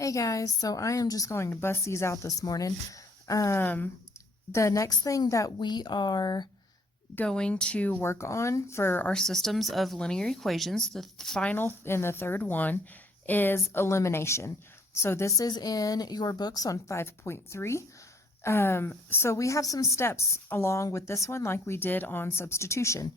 Hey guys, so I am just going to bust these out this morning. The next thing that we are going to work on for our systems of linear equations, the final and the third one, is elimination. So this is in your books on 5.3. So we have some steps along with this one like we did on substitution.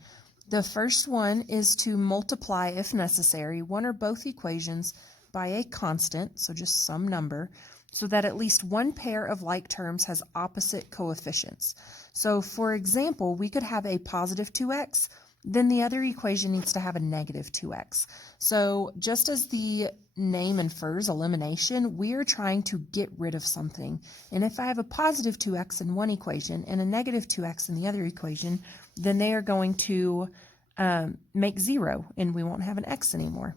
The first one is to multiply, if necessary, one or both equations by a constant, so just some number, so that at least one pair of like terms has opposite coefficients. So for example, we could have a positive 2x, then the other equation needs to have a negative 2x. So just as the name infers, elimination, we are trying to get rid of something. And if I have a positive 2x in one equation and a negative 2x in the other equation, then they are going to make 0, and we won't have an x anymore.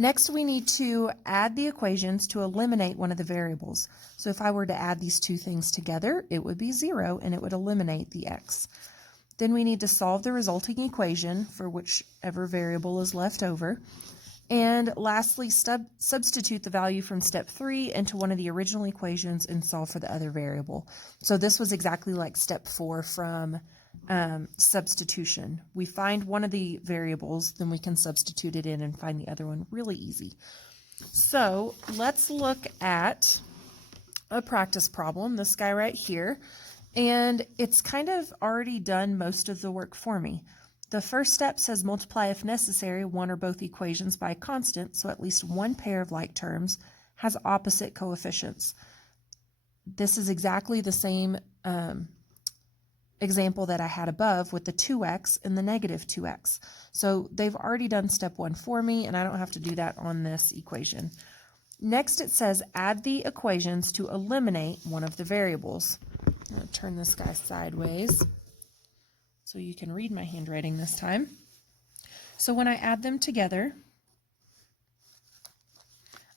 Next, we need to add the equations to eliminate one of the variables. So if I were to add these two things together, it would be 0, and it would eliminate the x. Then we need to solve the resulting equation for whichever variable is left over. And lastly, substitute the value from step 3 into one of the original equations and solve for the other variable. So this was exactly like step 4 from substitution. We find one of the variables, then we can substitute it in and find the other one. Really easy. So let's look at a practice problem, this guy right here, and it's kind of already done most of the work for me. The first step says multiply, if necessary, one or both equations by a constant, so at least one pair of like terms has opposite coefficients. This is exactly the same example that I had above with the 2x and the negative 2x. So they've already done step 1 for me, and I don't have to do that on this equation. Next, it says add the equations to eliminate one of the variables. I'm going to turn this guy sideways so you can read my handwriting this time. So when I add them together,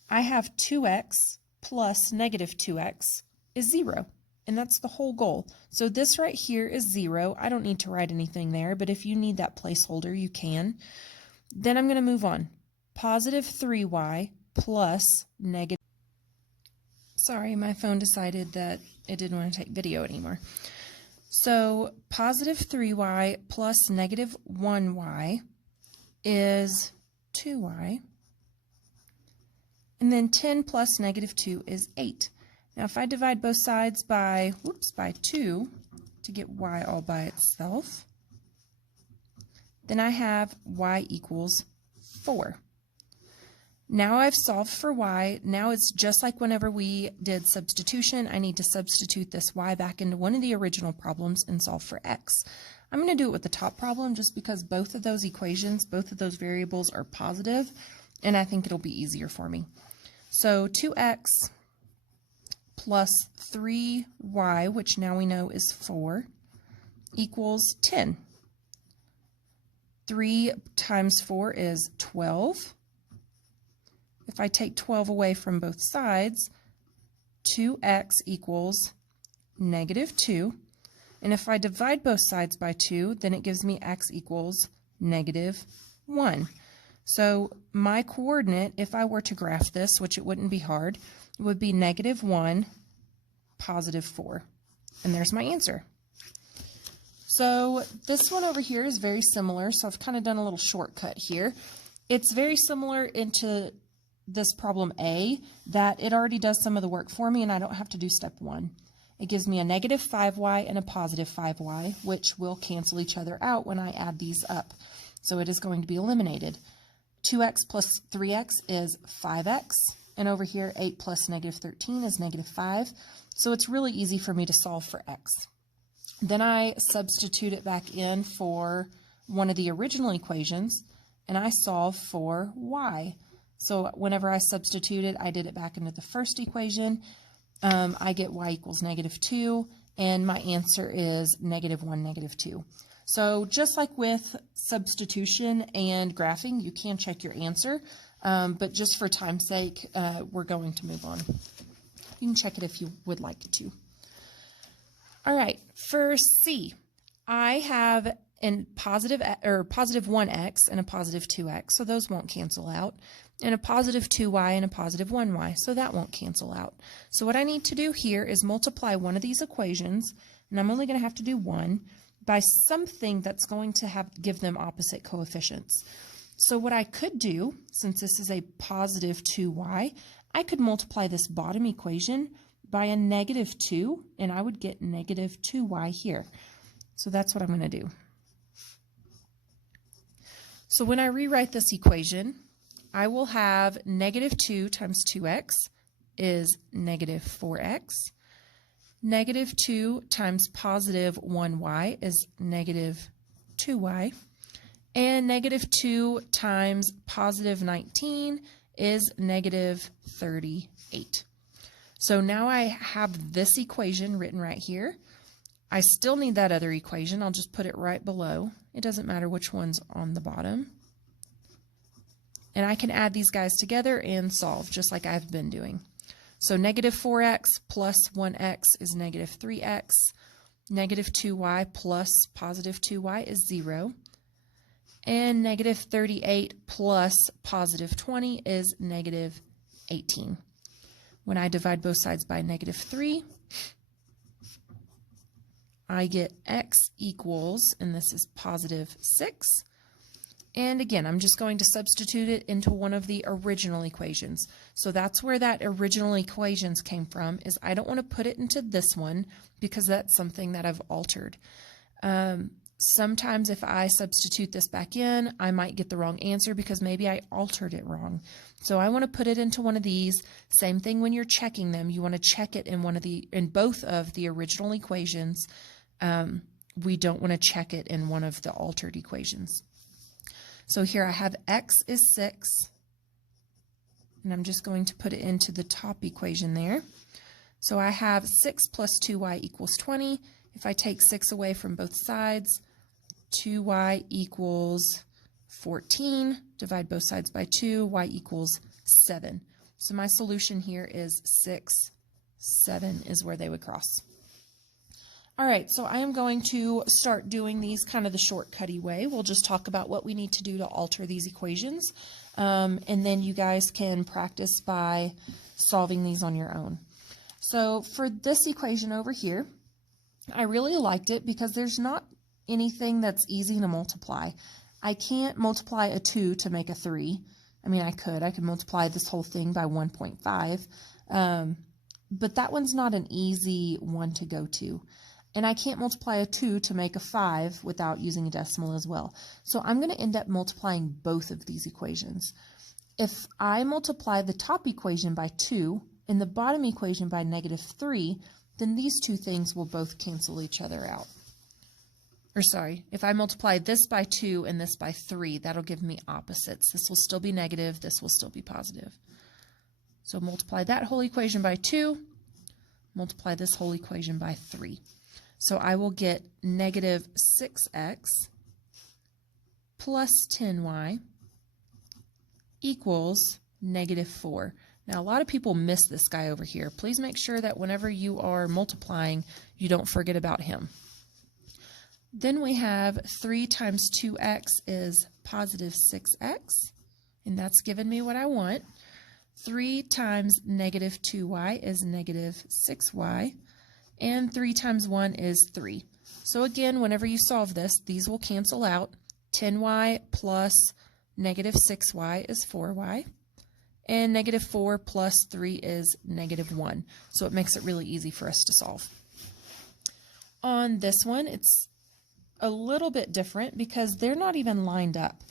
I have 2x plus negative 2x is 0. And that's the whole goal. So this right here is 0. I don't need to write anything there, but if you need that placeholder, you can. Then I'm going to move on. Positive 3y plus negative... Sorry, my phone decided that it didn't want to take video anymore. So positive 3y plus negative 1y is 2y. And then 10 plus negative 2 is 8. Now if I divide both sides by 2 to get y all by itself, then I have y equals 4. Now I've solved for y. Now it's just like whenever we did substitution. I need to substitute this y back into one of the original problems and solve for x. I'm going to do it with the top problem just because both of those equations, both of those variables are positive, and I think it'll be easier for me. So 2x plus 3y, which now we know is 4, equals 10. 3 times 4 is 12. If I take 12 away from both sides, 2x equals negative 2. And if I divide both sides by 2, then it gives me x equals negative 1. So my coordinate, if I were to graph this, which it wouldn't be hard, would be negative 1, positive 4. And there's my answer. So this one over here is very similar, so I've kind of done a little shortcut here. It's very similar into this problem A, that it already does some of the work for me and I don't have to do step 1. It gives me a negative 5y and a positive 5y, which will cancel each other out when I add these up. So it is going to be eliminated. 2x plus 3x is 5x. And over here, 8 plus negative 13 is negative 5. So it's really easy for me to solve for x. Then I substitute it back in for one of the original equations, and I solve for y. So whenever I substituted, I did it back into the first equation. I get y equals negative 2, and my answer is negative 1, negative 2. So just like with substitution and graphing, you can check your answer. But just for time's sake, we're going to move on. You can check it if you would like to. All right, for C, I have a positive 1x and a positive 2x, so those won't cancel out. and a positive 2y and a positive 1y, so that won't cancel out. So what I need to do here is multiply one of these equations, and I'm only going to have to do one, by something that's going to give them opposite coefficients. So what I could do, since this is a positive 2y, I could multiply this bottom equation by a negative 2, and I would get negative 2y here. So that's what I'm going to do. So when I rewrite this equation, I will have negative 2 times 2x is negative 4x. Negative 2 times positive 1y is negative 2y. And negative 2 times positive 19 is negative 38. So now I have this equation written right here. I still need that other equation. I'll just put it right below. It doesn't matter which one's on the bottom. And I can add these guys together and solve, just like I've been doing. So negative 4x plus 1x is negative 3x. Negative 2y plus positive 2y is 0. And negative 38 plus positive 20 is negative 18. When I divide both sides by negative 3, I get x equals, and this is positive 6. And again, I'm just going to substitute it into one of the original equations. So that's where that original equations came from, is I don't want to put it into this one because that's something that I've altered. Sometimes if I substitute this back in, I might get the wrong answer because maybe I altered it wrong. So I want to put it into one of these. Same thing when you're checking them. You want to check it in both of the original equations. We don't want to check it in one of the altered equations. So here I have x is 6, and I'm just going to put it into the top equation there. So I have 6 plus 2y equals 20. If I take 6 away from both sides, 2y equals 14. Divide both sides by 2, y equals 7. So my solution here is 6, 7 is where they would cross. All right, so I am going to start doing these kind of the shortcutty way. We'll just talk about what we need to do to alter these equations, and then you guys can practice by solving these on your own. So for this equation over here, I really liked it because there's not anything that's easy to multiply. I can't multiply a 2 to make a 3. I mean, I could multiply this whole thing by 1.5, but that one's not an easy one to go to. And I can't multiply a 2 to make a 5 without using a decimal as well. So I'm going to end up multiplying both of these equations. If I multiply the top equation by 2 and the bottom equation by negative 3, then these two things will both cancel each other out. Or sorry, if I multiply this by 2 and this by 3, that'll give me opposites. This will still be negative, this will still be positive. So multiply that whole equation by 2, multiply this whole equation by 3. So I will get negative 6x plus 10y equals negative 4. Now, a lot of people miss this guy over here. Please make sure that whenever you are multiplying, you don't forget about him. Then we have 3 times 2x is positive 6x, and that's given me what I want. 3 times negative 2y is negative 6y. And 3 times 1 is 3. So again, whenever you solve this, these will cancel out. 10y plus negative 6y is 4y. And negative 4 plus 3 is negative 1. So it makes it really easy for us to solve. On this one, it's a little bit different because they're not even lined up.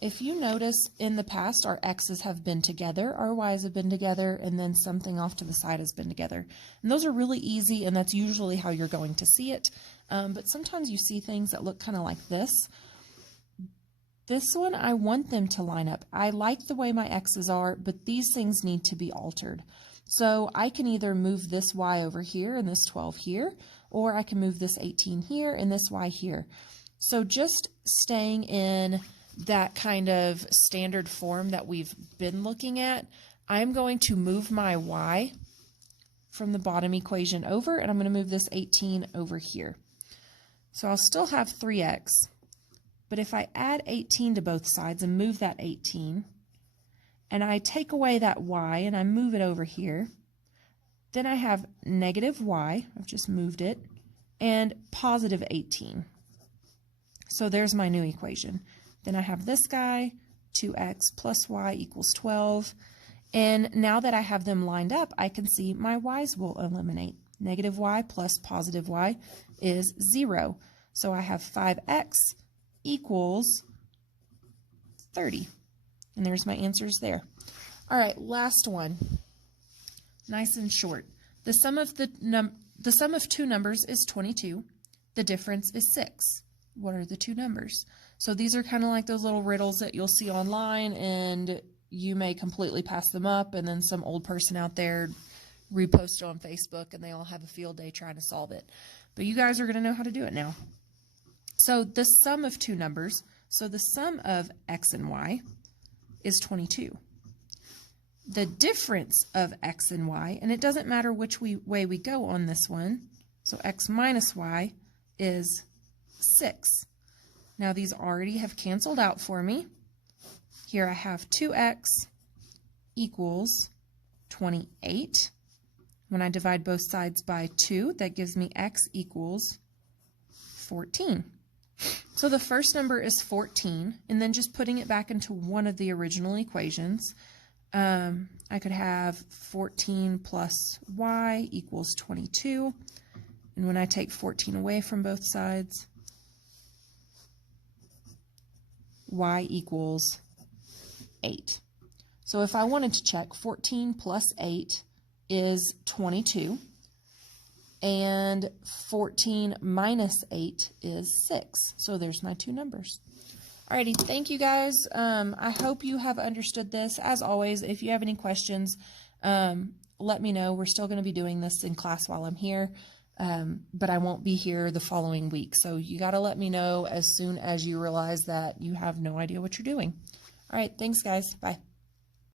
If you notice, in the past, our x's have been together, our y's have been together, and then something off to the side has been together. And those are really easy, and that's usually how you're going to see it. But sometimes you see things that look kind of like this. This one, I want them to line up. I like the way my x's are, but these things need to be altered. So I can either move this y over here and this 12 here, or I can move this 18 here and this y here. So just staying in that kind of standard form that we've been looking at, I'm going to move my y from the bottom equation over, and I'm going to move this 18 over here. So I'll still have 3x, but if I add 18 to both sides and move that 18, and I take away that y and I move it over here, then I have negative y, I've just moved it, and positive 18. So there's my new equation. Then I have this guy, 2x plus y equals 12. And now that I have them lined up, I can see my y's will eliminate. Negative y plus positive y is 0. So I have 5x equals 30. And there's my answers there. All right, last one. Nice and short. The sum of two numbers is 22. The difference is 6. What are the two numbers? So these are kind of like those little riddles that you'll see online, and you may completely pass them up, and then some old person out there repost it on Facebook, and they all have a field day trying to solve it. But you guys are going to know how to do it now. So the sum of two numbers, so the sum of x and y is 22. The difference of x and y, and it doesn't matter which way we go on this one, so x minus y is 6. Now these already have canceled out for me. Here I have 2x equals 28. When I divide both sides by 2, that gives me x equals 14. So the first number is 14, and then just putting it back into one of the original equations, I could have 14 plus y equals 22. And when I take 14 away from both sides, y equals 8. So if I wanted to check, 14 plus 8 is 22, and 14 minus 8 is 6. So there's my two numbers. Alrighty, thank you guys. I hope you have understood this. As always, if you have any questions, let me know. We're still going to be doing this in class while I'm here, but I won't be here the following week. So you got to let me know as soon as you realize that you have no idea what you're doing. All right, thanks guys. Bye.